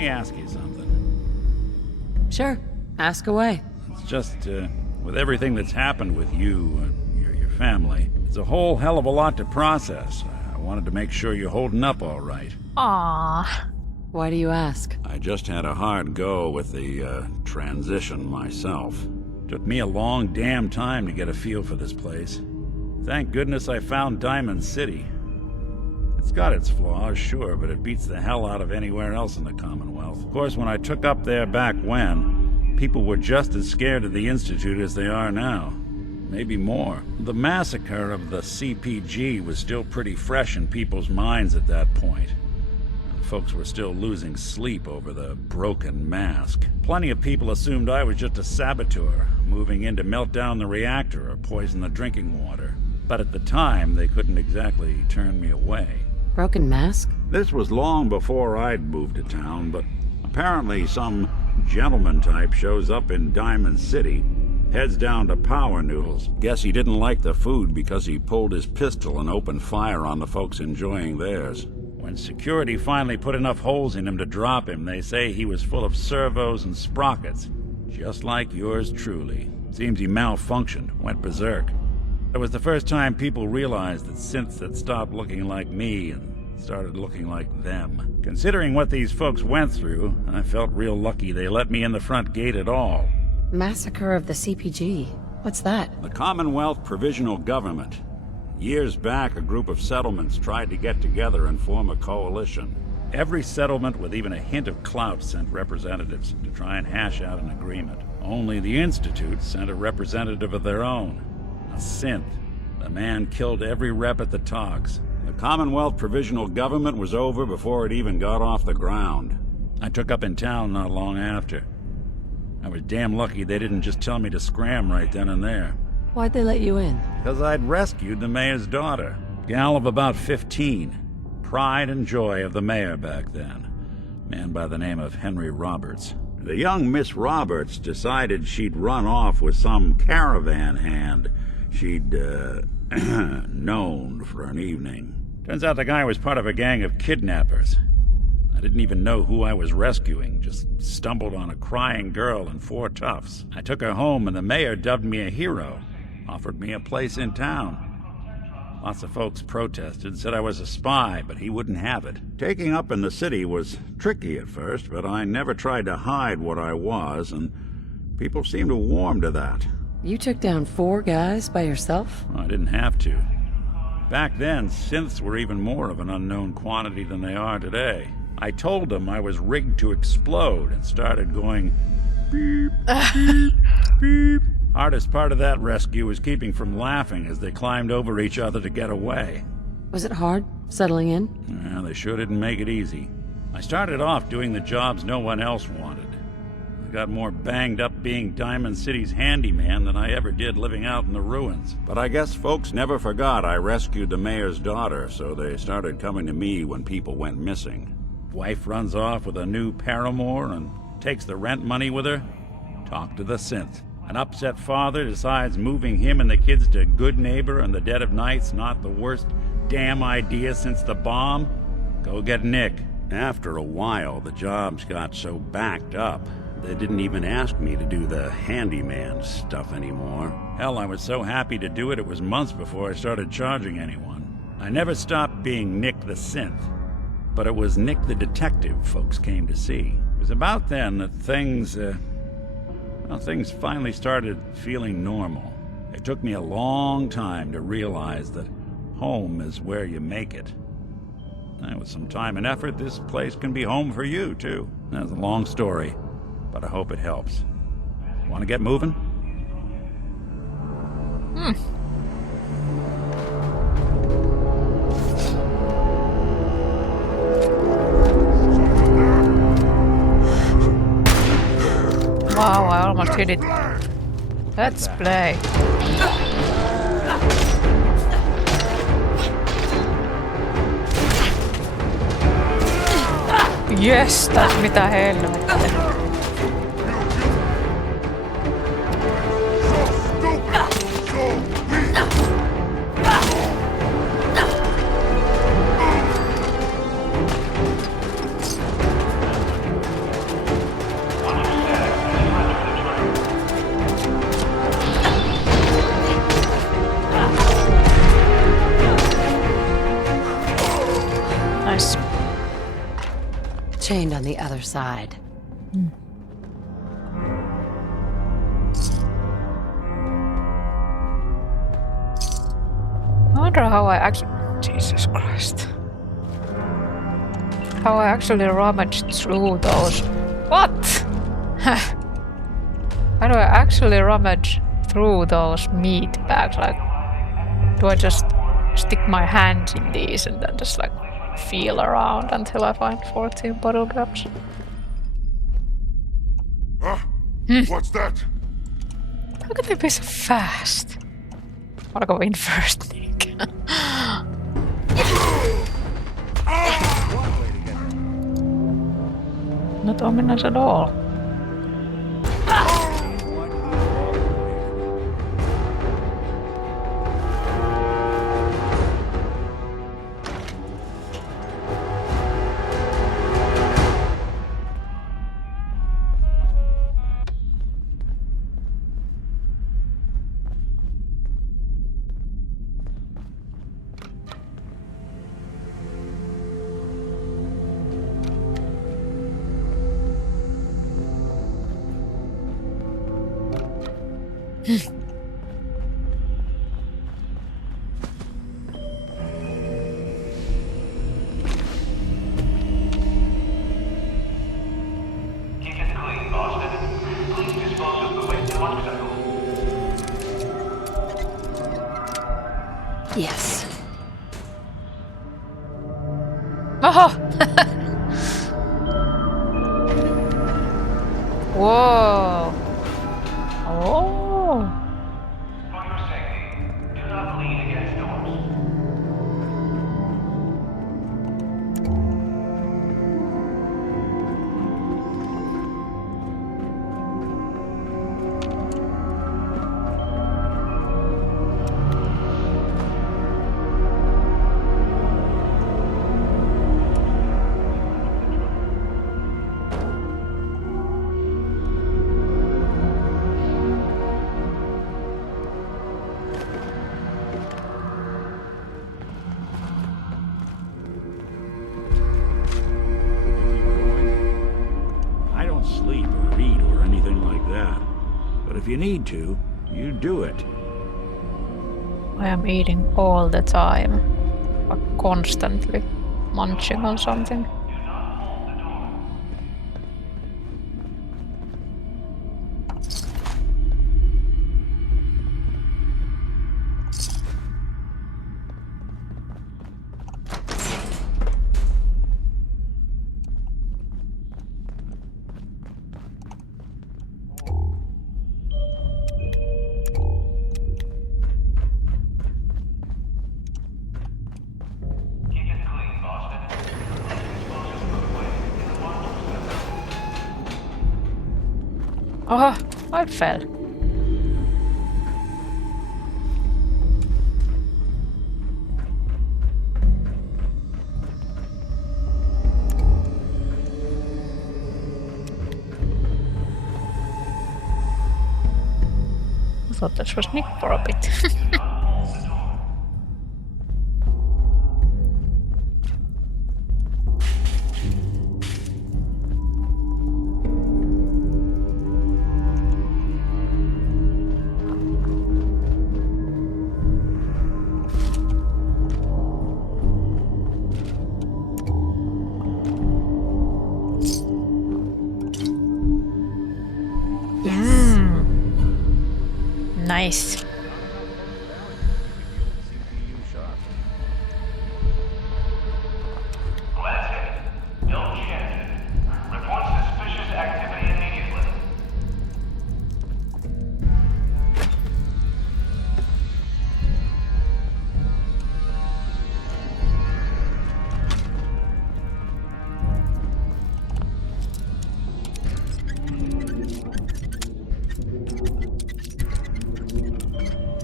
me ask you something. Sure, ask away. It's just, with everything that's happened with you and your family, it's a whole hell of a lot to process. I wanted to make sure you're holding up all right. Aww. Why do you ask? I just had a hard go with the, transition myself. Took me a long damn time to get a feel for this place. Thank goodness I found Diamond City. It's got its flaws, sure, but it beats the hell out of anywhere else in the Commonwealth. Of course, when I took up there back when, people were just as scared of the Institute as they are now. Maybe more. The massacre of the CPG was still pretty fresh in people's minds at that point. And folks were still losing sleep over the broken mask. Plenty of people assumed I was just a saboteur, moving in to melt down the reactor or poison the drinking water. But at the time, they couldn't exactly turn me away. Broken mask? This was long before I'd moved to town, but apparently some gentleman type shows up in Diamond City, heads down to Power Noodles. Guess he didn't like the food because he pulled his pistol and opened fire on the folks enjoying theirs. When security finally put enough holes in him to drop him, they say he was full of servos and sprockets, just like yours truly. Seems he malfunctioned, went berserk. It was the first time people realized that synths had stopped looking like me and started looking like them. Considering what these folks went through, I felt real lucky they let me in the front gate at all. Massacre of the CPG. What's that? The Commonwealth Provisional Government. Years back, a group of settlements tried to get together and form a coalition. Every settlement with even a hint of clout sent representatives to try and hash out an agreement. Only the Institute sent a representative of their own. A synth. The man killed every rep at the talks. The Commonwealth Provisional Government was over before it even got off the ground. I took up in town not long after. I was damn lucky they didn't just tell me to scram right then and there. Why'd they let you in? Because I'd rescued the mayor's daughter. Gal of about 15. Pride and joy of the mayor back then. Man by the name of Henry Roberts. The young Miss Roberts decided she'd run off with some caravan hand she'd, known for an evening. Turns out the guy was part of a gang of kidnappers. I didn't even know who I was rescuing, just stumbled on a crying girl and 4 toughs. I took her home and the mayor dubbed me a hero, offered me a place in town. Lots of folks protested, said I was a spy, but he wouldn't have it. Taking up in the city was tricky at first, but I never tried to hide what I was, and people seemed to warm to that. You took down 4 guys by yourself? I didn't have to. Back then, synths were even more of an unknown quantity than they are today. I told them I was rigged to explode and started going beep, beep, beep. Hardest part of that rescue was keeping from laughing as they climbed over each other to get away. Was it hard, settling in? Yeah, they sure didn't make it easy. I started off doing the jobs no one else wanted. I got more banged up being Diamond City's handyman than I ever did living out in the ruins. But I guess folks never forgot I rescued the mayor's daughter, so they started coming to me when people went missing. Wife runs off with a new paramour and takes the rent money with her. Talk to the synth. An upset father decides moving him and the kids to Good Neighbor in the dead of night's not the worst damn idea since the bomb. Go get Nick. After a while, the jobs got so backed up, they didn't even ask me to do the handyman stuff anymore. Hell, I was so happy to do it, it was months before I started charging anyone. I never stopped being Nick the synth, but it was Nick the detective folks came to see. It was about then that things finally started feeling normal. It took me a long time to realize that home is where you make it. And with some time and effort, this place can be home for you, too. That's a long story, but I hope it helps. Want to get moving? Wow, I almost hit it. Let's play. Yes, mitä helvettiä. chained on the other side. I wonder how I actually... Jesus Christ. How I actually rummaged through those... What? How do I actually rummage through those meat bags? Like, do I just stick my hand in these and then just like feel around until I find 14 bottle caps? Huh? What's that? How can they be so fast? I wanna go in first, Nick. Not ominous at all. Yes. Oh! Whoa! Oh! For your safety, do not lean against doors. I don't sleep or read or anything like that. But if you need to, you do it. I am eating all the time. Like constantly munching on something. Keep it clean, Boston. Explosives put away in the water cell. Oh, I fell. I thought this was Nick for a bit. Nice. Glad hit. Don't chance it. Report suspicious activity immediately.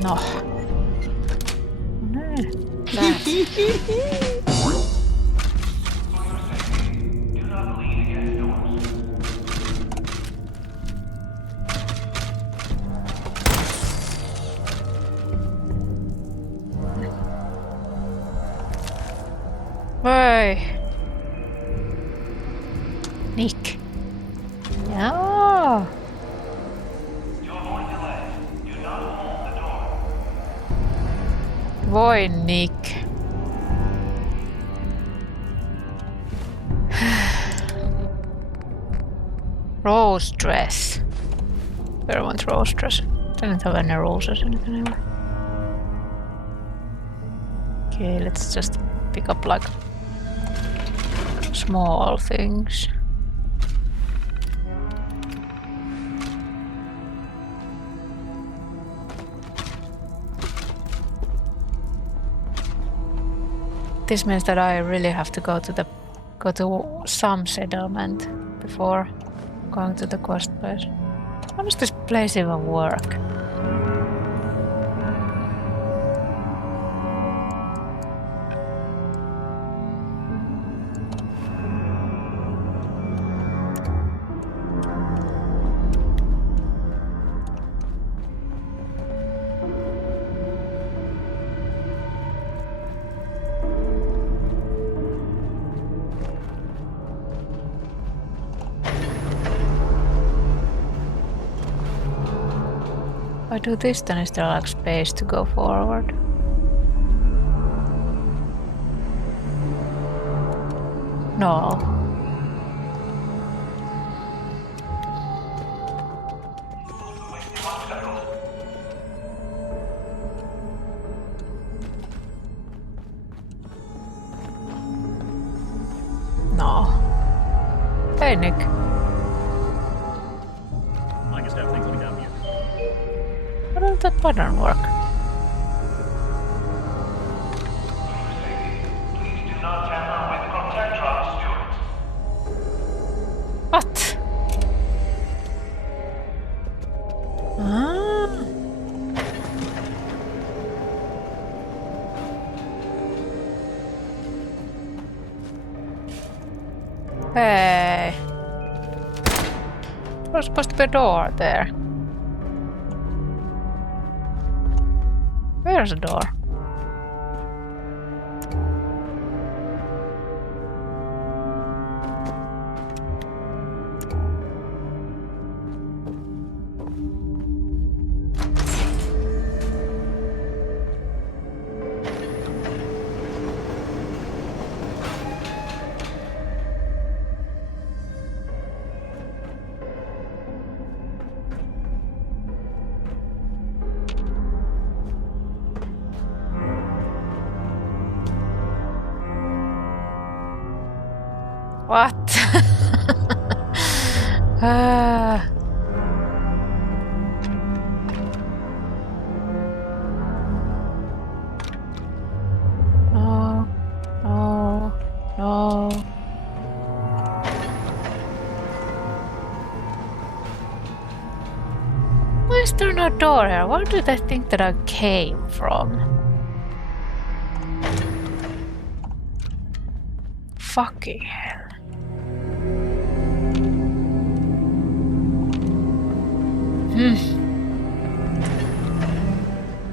No. Nej. Do not lean against doors. Hey. Voi Nick. Rose dress. Where want rose dress? Didn't have any roses in it anyway. Okay, let's just pick up like small things. This means that I really have to go to some settlement before going to the quest place. How does this place even work? If I do this, then is there like space to go forward? No. No. Hey, Nick. I guess have things looking down here. How does that button work? Please do not tamper with contact drop stewards. What? Ah. Hey. There's supposed to be a door there. Where's the door? What? Ah. No, no, no. Why is there no door here? Where did I think that I came from? Fucking hell.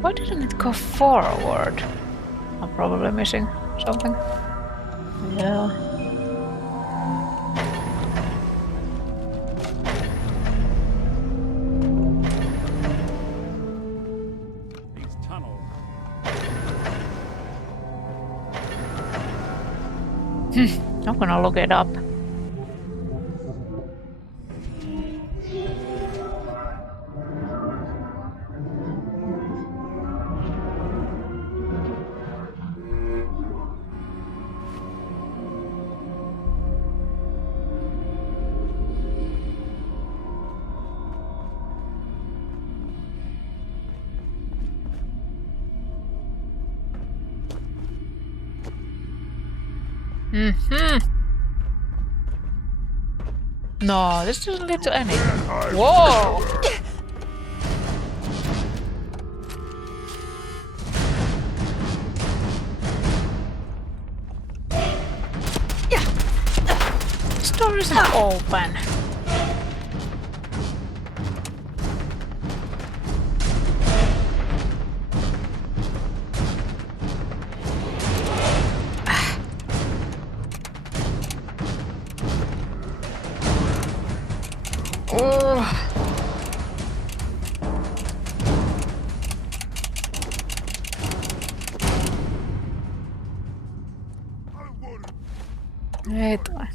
Why didn't it go forward? I'm probably missing something. Yeah. These tunnels. I'm gonna look it up. No, this doesn't lead to any. Whoa! This door isn't open. Ei toi.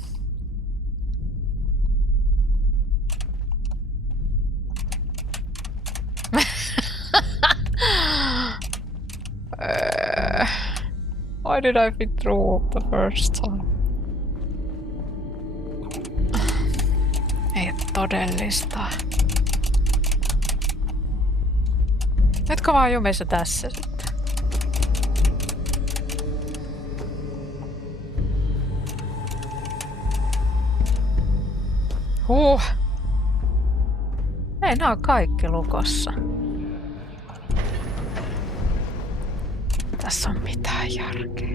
Why did I fit through the first time? Ei todellista. Nytkö mä oon jumissa tässä sitten? Ei nää on kaikki lukossa. Tässä on mitään järkeä.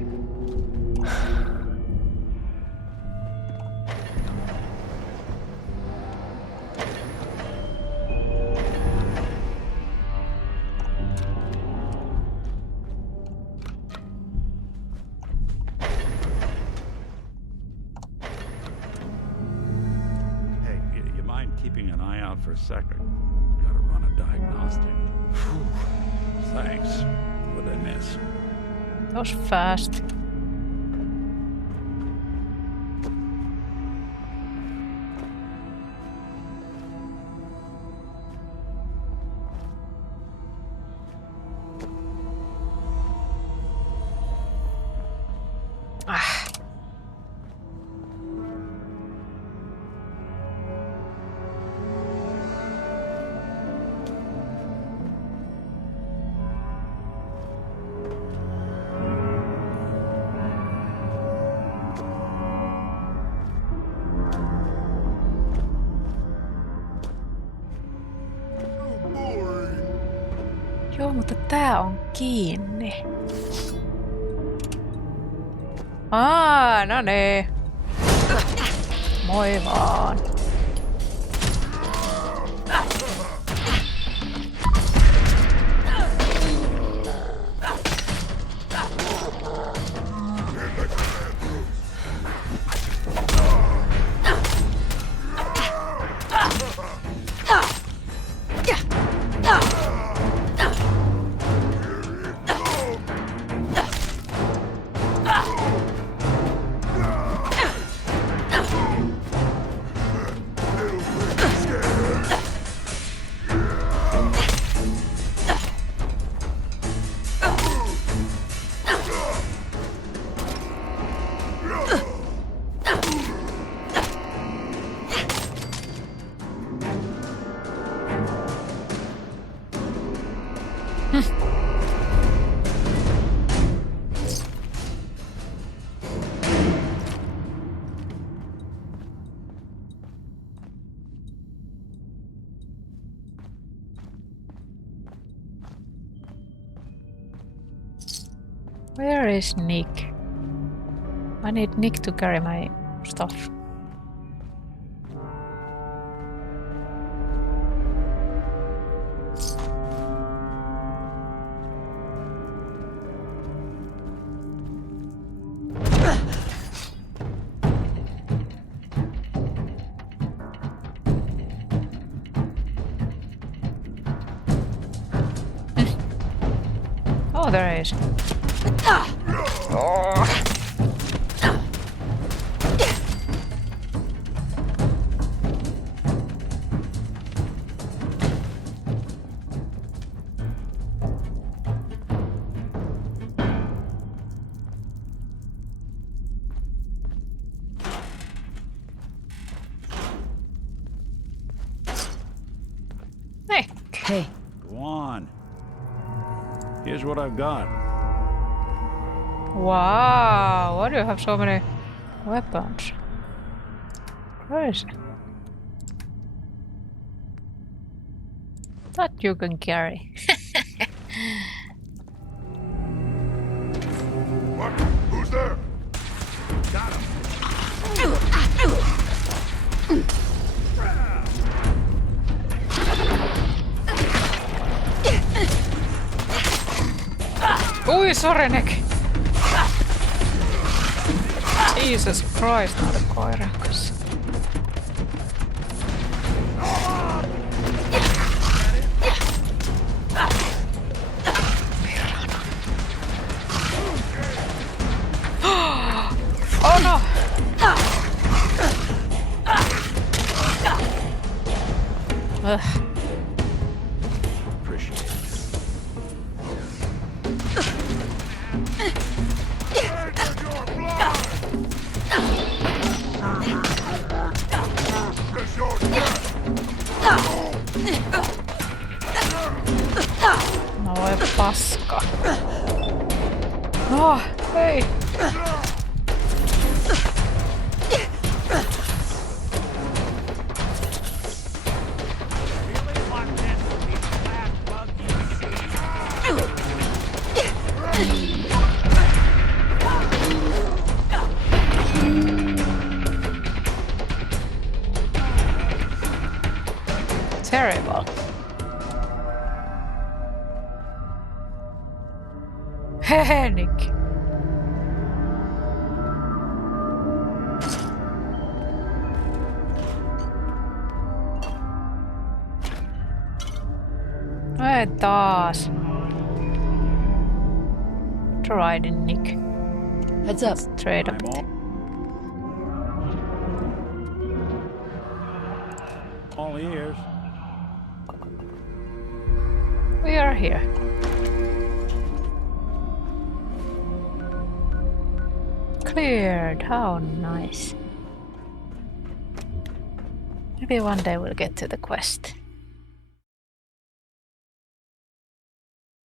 Hey, you mind keeping an eye out for a second? Gotta run a diagnostic. Phew. Thanks. What'd I miss? That was fast. Joo, mutta tää on kiinni. No niin. Moi vaan. Where is Nick? I need Nick to carry my stuff. Oh, there he is. Hey, Go on. Here's what I've got. Wow, why do you have so many weapons? Crazy. That you can carry. What? Who's there? Got him. Ui, sorry Nick. Jesus Christ, not a koira kanssa. Oh no! Voi paska. No, hei. Terrible. Hehe, Nick. Ei taas. Riding Nick. Heads up. Trade up. All ears. We are here. Cleared. How nice. Maybe one day we'll get to the quest.